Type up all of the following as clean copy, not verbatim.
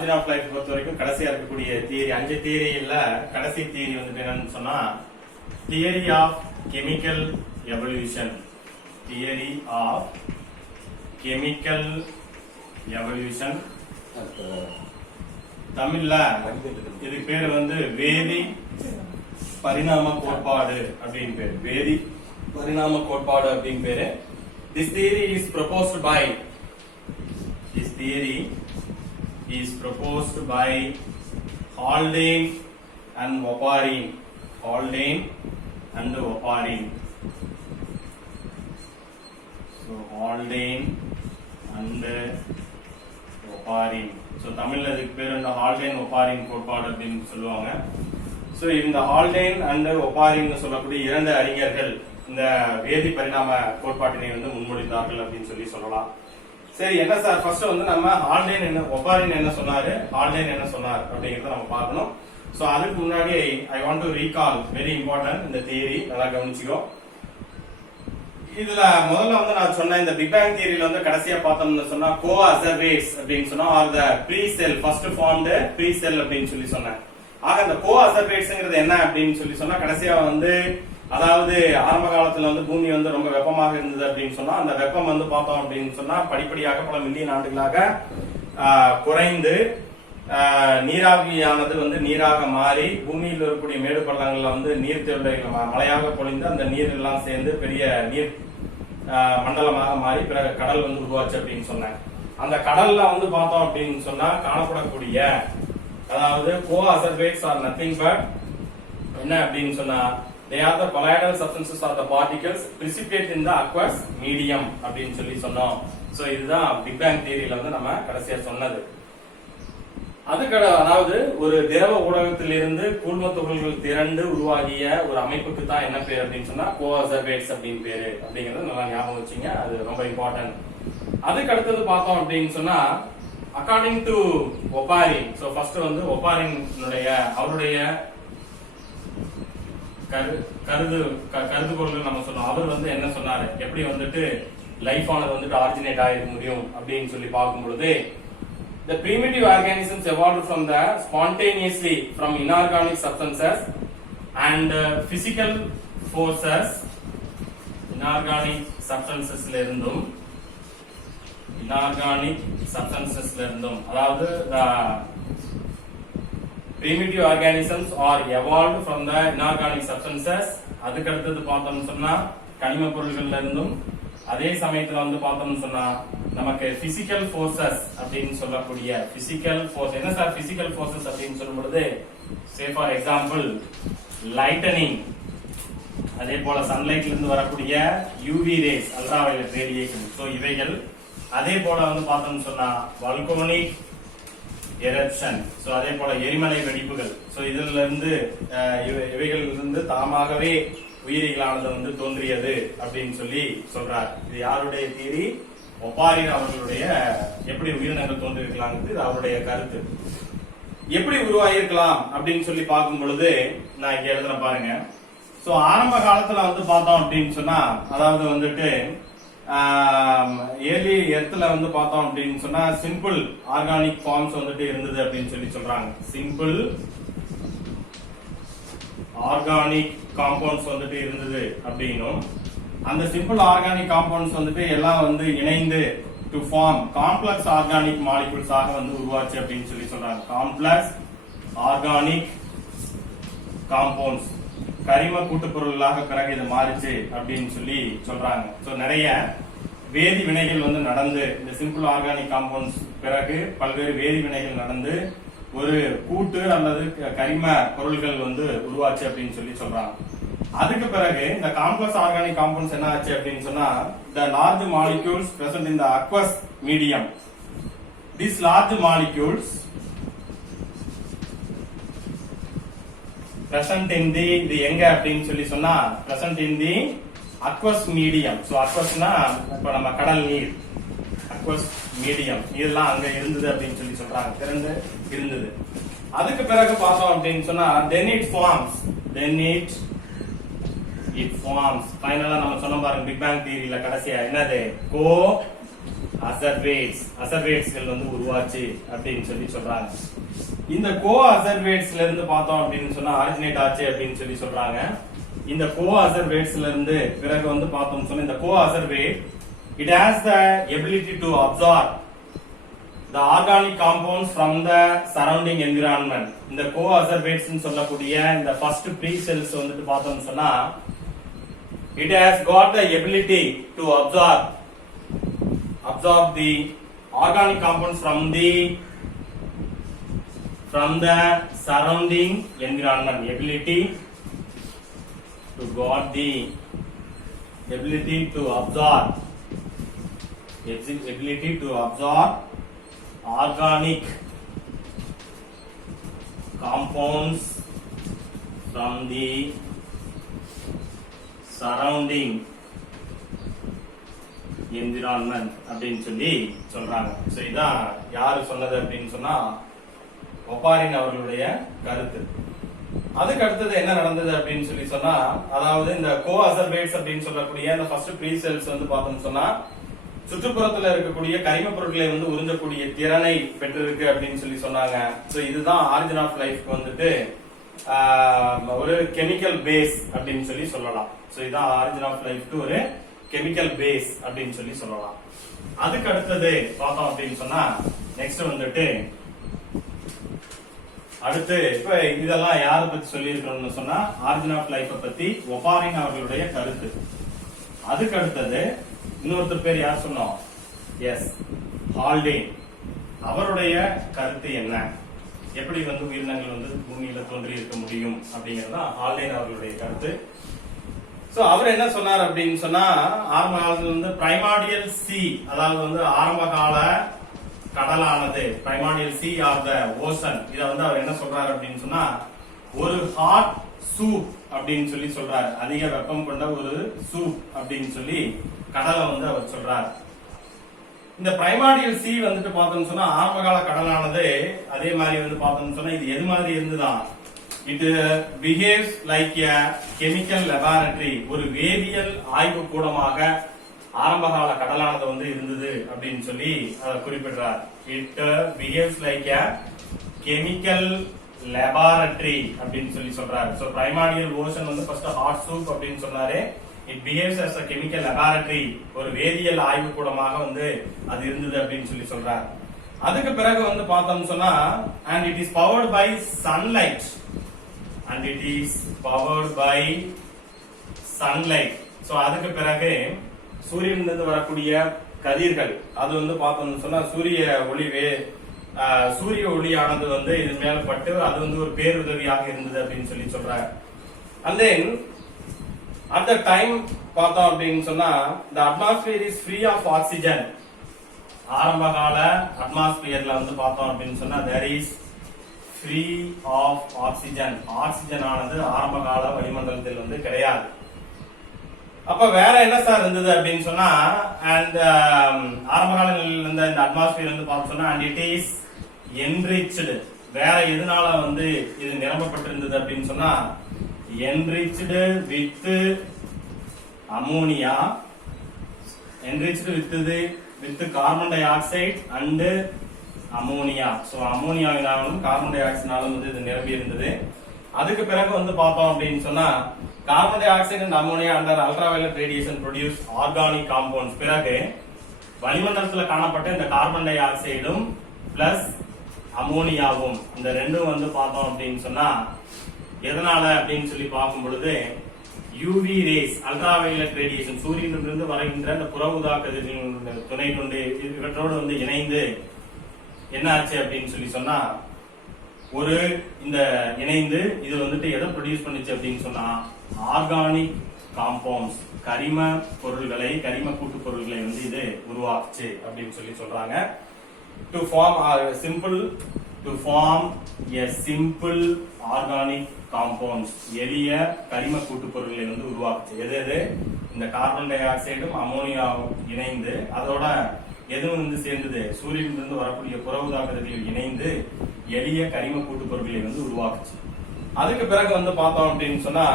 Of life பொறுத்த வரைக்கும் கடைசியா இருக்கக்கூடிய தியரி 5 தியரியில கடைசி தியரி வந்து என்னன்னு சொன்னா theory of chemical evolution. Theory of chemical evolution தமிழ்ல இதுக்கு பேரு வந்து வேதி பரிணாம கோட்பாடு அப்படின்னு பேரு. வேதி பரிணாம கோட்பாடு அப்படின்னு பேரு. This theory is proposed by Haldane and Oparin. Haldane and Oparin. So Haldane and Oparin. So தமிழ்ல இதுக்கு பேர் வந்து ஹால்டேன் ஒபாரின் கோட்பாடு அப்படின்னு சொல்லுவாங்க. So இந்த ஹால்டேன் அண்ட் ஒபாரின் சொல்லக்கூடிய இரண்டு அறிஞர்கள் இந்த வேதி பரிணாம கோட்பாட்டினை வந்து முன்மொழிந்தார்கள் அப்படின்னு சொல்லலாம். சரி, என்ன சார் ஃபர்ஸ்ட் வந்து நம்ம ஹால்டேன் என்ன ஒபாரின் என்ன சொன்னாரு, ஹால்டேன் என்ன சொன்னார் அப்படிங்கறத நம்ம பார்க்கணும். சோ அதுக்கு முன்னாடி I want to recall very important இந்த தியரி, நல்லா கவனிச்சுக்கோ. இதுல முதல்ல வந்து நான் சொன்ன இந்த பிக் பேங் தியரியில வந்து கடைசியா பார்த்தோம்னு சொன்னா கோ அசர்வேட்ஸ் அப்படின்னு சொன்னா are the pre cell first formed pre cell அப்படின்னு சொன்னேன். ஆக அந்த கோ அசர்வேட்ஸ்ங்கிறது என்ன அப்படின்னு சொன்னா கடைசியா வந்து அதாவது ஆரம்ப காலத்துல வந்து பூமி வந்து ரொம்ப வெப்பமாக இருந்தது அப்படின்னு சொன்னா அந்த வெப்பம் வந்து பார்த்தோம் அப்படின்னு சொன்னா படிப்படியாக பல மில்லியன் ஆண்டுகளாக குறைந்து நீராவியானது வந்து நீராக மாறி பூமியில் இருக்கக்கூடிய மேடு பள்ளங்கள்ல வந்து நீர் தேவைகள் மழையாக பொழிந்து அந்த நீர் எல்லாம் சேர்ந்து பெரிய நீர் மண்டலமாக மாறி பிறகு கடல் வந்து உருவாச்சு அப்படின்னு சொன்னேன். அந்த கடல்ல வந்து பார்த்தோம் அப்படின்னு சொன்னா காணப்படக்கூடிய அதாவது கோ அசர்வேட்ஸ் ஆர் நத்திங் பட் என்ன அப்படின்னு சொன்னா they are the colloidal substances or the particles precipitate in the aqueous medium அப்படின்னு சொன்னோம். சோ இதுதான் பிக் பேங் தியரியில வந்து நம்ம கடைசியா சொன்னது. அதுக்கு அதாவது ஒரு திரவ ஊடகத்திலிருந்து கூழ்ம துகள்கள் திரண்டு உருவாகிய ஒரு அமைப்புக்கு தான் என்ன பேர் அப்படின்னு சொன்னா கோ அசர்வேட்ஸ் அப்படின்னு பேரு அப்படிங்கறது நல்லா ஞாபகம் வச்சுங்க, அது ரொம்ப இம்பார்ட்டன்ட். அதுக்கு அடுத்தது பார்த்தோம் அப்படின்னு சொன்னா அக்கார்டிங் டு ஒபாரின். சோ ஃபர்ஸ்ட் வந்து ஒபாரின் அவருடைய கருதுகோள்கள் நம்ம சொன்னோம். அவர் வந்து என்ன சொன்னாரு, எப்படி வந்துட்டு லைஃப் ஆனது வந்துட்டு ஆரிஜினேட் ஆயிருக்க முடியும் அப்படின்னு சொல்லி பார்க்கும் பொழுது the primitive organisms evolved from the spontaneously from inorganic substances and physical forces. inorganic substances ல இருந்தும் அதாவது primitive organisms are evolved from the inorganic substances. அதுக்கு அடுத்தது பார்த்தோம்னு சொன்னா கனிம பொருள்கள்ல இருந்தும் அதே சமயத்துல வந்து பார்த்தோம்னு சொன்னா நமக்கு பிசிக்கல் ஃபோர்சஸ் அப்படின்னு சொல்லக்கூடிய பிசிக்கல் ஃபோர்ஸ். என்ன சார் பிசிக்கல் ஃபோர்சஸ் அப்படின்னு சொல்லும் பொழுது சே ஃபார் எக்ஸாம்பிள் லைட்டனிங், அதே போல சன்லைட்ல இருந்து வரக்கூடிய UV rays ultra violet radiation. So இவைகள் அதே போல வந்து பார்த்தோம்னு சொன்னா வல்கோனிக் எரப்ஷன். சோ அதே போல எரிமலை வெடிப்புகள். சோ இதுல இருந்து இவைகள் இருந்து தாமாகவே உயிரிகளானது வந்து தோன்றியது அப்படின்னு சொல்றார். இது யாருடைய தியரி? ஒபாரின் அவர்களுடைய எப்படி உயிரினங்கள் தோன்றியிருக்கலாங்கிறது இது அவருடைய கருத்து. எப்படி உருவாகிருக்கலாம் அப்படின்னு சொல்லி பார்க்கும் பொழுது நான் இங்க எழுதுற பாருங்க. சோ ஆரம்ப காலத்துல வந்து பார்த்தோம் அப்படின்னு சொன்னா அதாவது வந்துட்டு ஏர்லி எர்த்ல வந்து பார்த்தோம் அப்படின்னு சொன்னா சிம்பிள் ஆர்கானிக் ஃபார்ம்ஸ் வந்துட்டு இருந்தது அப்படின்னு சொல்றாங்க. சிம்பிள் ஆர்கானிக் காம்பவுண்ட்ஸ் வந்துட்டு இருந்தது அப்படின்னும் அந்த சிம்பிள் ஆர்கானிக் காம்பவுண்ட்ஸ் வந்துட்டு எல்லாம் வந்து இணைந்து to form complex organic molecules ஆக வந்து உருவாச்சு அப்படின்னு சொல்றாங்க. காம்ப்ளெக்ஸ் ஆர்கானிக் காம்பவுண்ட்ஸ் கரிம கூட்டுப்பொருளாக பிறகு இது மாறிச்சு அப்படின்னு சொல்றாங்க. சோ நிறைய வேதி வினைகள் வந்து நடந்து இந்த சிம்பிள் ஆர்கானிக் காம்பவுண்ட்ஸ் பிறகு பல்வேறு வேதி வினைகள் நடந்து ஒரு கூட்டு அல்லது கரிம பொருள்கள் வந்து உருவாச்சு அப்படின்னு சொல்றாங்க. அதுக்கு பிறகு இந்த காம்ப்ளெக்ஸ் ஆர்கானிக் காம்பவுண்ட்ஸ் என்ன ஆச்சு அப்படின்னு சொன்னா the large molecules present in the aqueous medium. These large molecules present in the இது எங்க அப்படின்னு சொன்னா present in the aqueous medium. so aqueousனா இப்ப நம்ம கடல் நீர் aqueous medium இதெல்லாம் அங்க இருந்தது அப்படின்னு சொல்றாங்க, திறந்து இருந்தது. அதுக்கு பிறகு பார்த்தோம் அப்படின்னு சொன்னா then it forms ஃபைனலா நம்ம சொன்ன பாருங்க பிக் பேங் தியரியில கடைசியா என்னது கோ அசர்வேட்ஸ்கள் வந்து உருவாச்சு அப்படின்னு சொல்லி சொல்றாங்க. இந்த கோ அசர்வேட்ஸ்ல இருந்து பார்த்தோம் அப்படின்னு சொன்னா ஆரிஜினேட் ஆச்சு அப்படின்னு சொல்லி சொல்றாங்க. இந்த கோ அசர்வேட்ஸ்ல இருந்து பிறகு வந்து பார்த்தோம் சொன்னா இந்த கோ அசர்வேட் it has the ability to absorb the organic compounds from the surrounding environment. இந்த கோ அசர்வேட்ஸ் சொல்லக்கூடிய இந்த ஃபர்ஸ்ட் ப்ரீ செல்ஸ் வந்துட்டு பார்த்தோம் சொன்னா it has got the ability to absorb the organic compounds from the surrounding environment. Ability to absorb organic compounds from the surrounding environment அப்படின்னு சொல்லி சொல்றாங்க. So இதான் யாரு சொன்னது அப்படின்னு சொன்னா ஒப்பாரின் அவர்களுடைய கருத்து. அதுக்கு அடுத்தது என்ன நடந்தது அப்படின்னு சொல்லி சொன்னா, அதாவது இந்த கோ அசர்வேட்ஸ் அப்படின்னு சொல்லக்கூடிய இந்த ஃபர்ஸ்ட் ப்ரீ செல்ஸ் வந்து பார்த்தோம்னு சொன்னா சுற்றுப்புறத்துல இருக்கக்கூடிய கரிம பொருட்களை வந்து உறிஞ்சக்கூடிய திறனை பெற்றிருக்கு அப்படின்னு சொல்லி சொன்னாங்க. சோ இதுதான் ஆரிஜின் ஆஃப் லைஃப்க்கு வந்துட்டு ஒரு கெமிக்கல் பேஸ் அப்படின்னு சொல்லி சொல்லலாம். சோ இதான் ஆரிஜின் ஆஃப் லைஃப்க்கு ஒரு கெமிக்கல் பேஸ் அப்படின்னு சொல்லி சொல்லலாம். அதுக்கு அடுத்தது பார்த்தோம் அப்படின்னு சொன்னா நெக்ஸ்ட் வந்துட்டு அடுத்து இப்ப இதெல்லாம் யாரை பத்தி சொல்லி இருக்கணும்னு சொன்னா ஆரிஜின் ஆஃப் லைஃப் பத்தி ஒபாரின் அவர்களுடைய கருத்து. அதுக்கு அடுத்தது இன்னொருத்தர் பேர் யார் சொன்னோம்? Yes, Haldane. அவருடைய கருத்து என்ன, எப்படி வந்து உயிரினங்கள் வந்து பூமியில தோன்றி இருக்க முடியும் அப்படிங்கறத ஹால்டேன் அவர்களுடைய கருத்து. சோ அவர் என்ன சொன்னார் அப்படின்னு சொன்னா ஆரம்ப காலத்துல வந்து பிரைமார்டியல் சி, அதாவது வந்து ஆரம்ப கால கடலானது primordial sea or the ocean, இத வந்து அவர் என்ன சொல்றாரு அப்படின்னு சொன்னா ஒரு ஹாட் சூப் அப்படின்னு சொல்லி சொல்றாரு. அதிக வெப்பம் கொண்ட ஒரு சூப் அப்படின்னு சொல்லி கடலை வந்து அவர் சொல்றாரு. இந்த பிரைமார்டியல் சி வந்துட்டு பார்த்தோம்னு சொன்னா ஆரம்பகால கடலானது அதே மாதிரி வந்து பார்த்தோம்னு சொன்னா இது எது மாதிரி இருந்துதான், it behaves like a chemical laboratory, ஒரு வேதியியல் ஆய்வு கூடமாக ஆரம்பகால கடலானது வந்து இருந்தது அப்படின்னு சொல்லி குறிப்பிடுறார். It behaves like a chemical laboratory அப்படின்னு சொல்லி சொல்றாரு. சோ பிரைமார்டியல் ஓஷன் வந்து ஃபர்ஸ்ட் ஹாட் சூப் அப்படின்னு சொன்னாரு. இட் பிஹேவ்ஸ் as a chemical laboratory, ஒரு வேதியியல் ஆய்வு கூடமாக வந்து அது இருந்தது அப்படின்னு சொல்லி சொல்றாரு. அதுக்கு பிறகு வந்து பார்த்தோம்னு சொன்னா and it is powered by sunlight, so அதுக்கு பிறகு சூரியனிலிருந்து வரக்கூடிய கதிர்கள் அது வந்து பார்த்தோம்னு சொன்னா சூரிய ஒளியானது வந்து இது மேல பட்டு அது வந்து ஒரு பேருதவியாக இருந்தது அப்படின்னு சொல்லி சொல்றாரு. and then at the time பார்த்தோம் அப்படின்னு சொன்னா the atmosphere is free of oxygen. ஆரம்பகால அட்மாஸ்பியர்ல வந்து பார்த்தோம் அப்படின்னு சொன்னா there is free of oxygen. Oxygen ஆனது ஆரம்பகால வளிமண்டலத்தில் வந்து கிடையாது. அப்ப வேற என்ன சார் இருந்தது அப்படின்னு சொன்னா and ஆரம்பகால நிலையில் இருந்த இந்த அட்மாஸ்பியர் வந்து பார்த்தோம் சொன்னா and it is enriched. வேற எதனால வந்து இது நிரம்பப்பட்டிருந்தது அப்படின்னு சொன்னா enriched with ammonia, enriched with carbon dioxide and ammonia. so அம்மோனியாவினாலும் கார்பன் டை ஆக்சைடினாலும் வந்து இது நிரம்பி இருந்தது. அதுக்கு பிறகு வந்து பார்த்தோம் அப்படின்னு சொன்னா carbon di oxide and ammonia under ultraviolet radiation produce organic compounds. பிறகு வளிமண்டலத்துல காணப்பட்ட இந்த கார்பன் டை ஆக்சைடும் பிளஸ் அம்மோனியாவும் இந்த ரெண்டும் வந்து பார்த்தோம் அப்படின்னு சொன்னா எதனால அப்படின்னு சொல்லி பார்க்கும் பொழுது யூவி ரேஸ், அல்ட்ராவயலட் ரேடியேஷன், சூரியனிலிருந்து வருகின்ற இந்த புற ஊதா கதிர்களின் துணை கொண்டு இவற்றோடு வந்து இணைந்து என்ன ஆச்சு அப்படின்னு சொல்லி சொன்னா ஒரு இந்த இணைந்து இது வந்துட்டு எதை ப்ரொடியூஸ் பண்ணிச்சு அப்படின்னு சொன்னா ஆர்கானிக் காம்பவுண்ட்ஸ், கரிம கூட்டு பொருள்களை வந்து இது உருவாக்குச்சு அப்படின்னு சொல்லி சொல்றாங்க. to form a simple organic compounds, எளிய கரிம கூட்டு பொருட்களை வந்து உருவாக்குச்சு. எது இந்த கார்பன் டை ஆக்சைடும் அமோனியாவும் இணைந்து அதோட எதுவும் வந்து சேர்ந்தது சூரியனிலிருந்து வரக்கூடிய புற ஊதா கதிர்கள் இணைந்து எளிய கரிம கூட்டு பொருட்களை வந்து உருவாக்குச்சு. அதுக்கு பிறகு வந்து பார்த்தோம் அப்படின்னு சொன்னா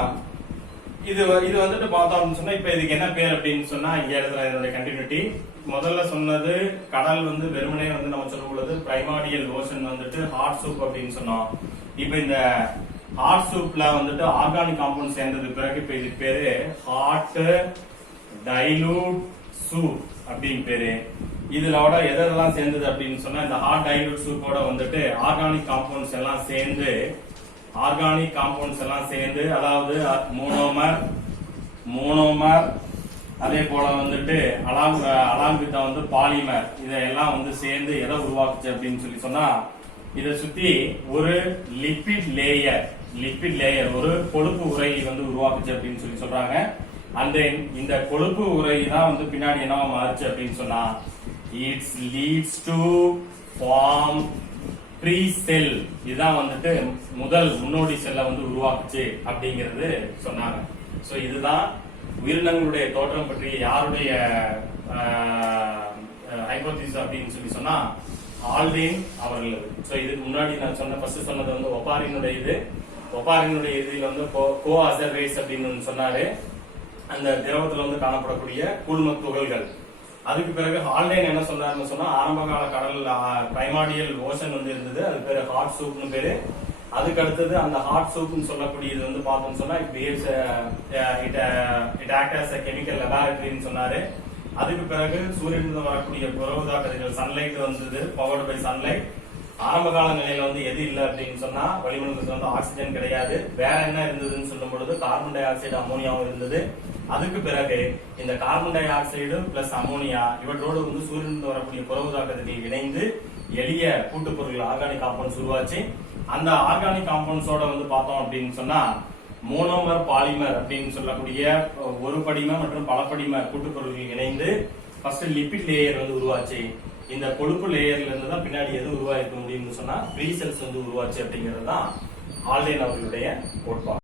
இது வந்துட்டு பார்த்தோம்னு சொன்னா இப்ப இதுக்கு என்ன பேர் அப்படின்னு சொன்னா இங்க எழுதுற இதோட கண்டினியூட்டி. முதல்ல சொன்னது கடல் வந்து வெறுமனே வந்து நம்ம சொல்லும் பொழுது பிரைமார்டியல் ஓஷன் வந்துட்டு ஹாட் சூப் அப்படின்னு சொன்னோம். இப்ப இந்த ஹாட் சூப்ல வந்துட்டு ஆர்கானிக் காம்பவுண்ட் சேர்ந்தது பிறகு இப்ப இதுக்கு பேரு ஹாட் டைலூட் சூப் அப்படின்னு பேரு. இதுலோட எதெல்லாம் சேர்ந்தது அப்படின்னு சொன்னா இந்த ஹாட் டைலூட் சூப்போட வந்துட்டு ஆர்கானிக் காம்பவுண்ட்ஸ் எல்லாம் சேர்ந்து அதாவது மோனோமர் அதே போல வந்துட்டு அலாங் வித் வந்து பாலிமர் இதெல்லாம் வந்து சேர்ந்து எதை உருவாக்குச்சு அப்படின்னு சொல்லி சொன்னா இதை சுத்தி ஒரு லிபிட் லேயர் ஒரு கொழுப்பு உரை வந்து உருவாக்குச்சு அப்படின்னு சொல்லி சொல்றாங்க. அந்த இந்த கொழுப்பு உரை தான் வந்து பின்னாடி என்னவா மாறுச்சு அப்படின்னு சொன்னா it's leads to form pre cell. இதுதான் வந்துட்டு முதல் முன்னோடி செல்லை வந்து உருவாக்குச்சு அப்படிங்கிறது சொன்னாங்க. சோ இதுதான் உயிரினங்களுடைய தோற்றம் பற்றி யாருடைய ஹைபோதீசிஸ் அப்படின்னு சொல்லி சொன்னா ஆல்டின் அவர்கள். சோ இதுக்கு முன்னாடி நான் ஃபர்ஸ்ட் சொன்னது வந்து ஒப்பாரினுடைய இதுல வந்து கோ அசர்வேஸ் அப்படின்னு சொன்னாரு. அந்த திரவத்துல வந்து காணப்படக்கூடிய கூழ்ம துகள்கள். அதுக்கு பிறகு ஹால்டைன் என்ன சொன்னாருன்னு சொன்னா ஆரம்ப கால கடல் பிரைமார்டியல் ஓஷன் வந்து இருந்தது, அது பேரு ஹாட் சூப்னு பேரு. அதுக்கு அடுத்தது அந்த ஹாட் சூப்னு சொல்லக்கூடியது வந்து பார்த்தோம்னு சொன்னா இட் ஆக்ட் ஆஸ் கெமிக்கல் லெபார்டரின்னு சொன்னாரு. அதுக்கு பிறகு சூரியனிலிருந்து வரக்கூடிய புறஊதா கதிர்கள் சன்லைட் வந்தது, பவர்டு பை சன்லைட். ஆரம்ப கால நிலையில வந்து எது இல்லை அப்படின்னு சொன்னா வளிமண்டலத்துல வந்து ஆக்சிஜன் கிடையாது. வேற என்ன இருந்ததுன்னு சொல்லும் பொழுது கார்பன் டை ஆக்சைடு அமோனியாவும் இருந்தது. அதுக்கு பிறகு இந்த carbon di oxide plus ammonia இவற்றோடு வந்து சூரியனிலிருந்து வரக்கூடிய புறஊதா கதிர்கள் இணைந்து எளிய கூட்டுப்பொருட்கள் ஆர்கானிக் காம்பவுண்ட்ஸ் உருவாச்சு. அந்த ஆர்கானிக் காம்பவுண்ட்ஸோட வந்து பார்த்தோம் அப்படின்னு சொன்னா மோனோமர் பாலிமர் அப்படின்னு சொல்லக்கூடிய ஒரு படிம மற்றும் பல படிம கூட்டுப்பொருட்கள் இணைந்து ஃபர்ஸ்ட் லிபிட் லேயர் வந்து உருவாச்சு. இந்த கொழுப்பு லேயர்ல இருந்து தான் பின்னாடி எது உருவாயிருக்க முடியும்னு சொன்னா ப்ரீ செல்ஸ் வந்து உருவாச்சு அப்படிங்கிறது தான் ஆல்டைன் அவர்களுடைய கோட்பாடு.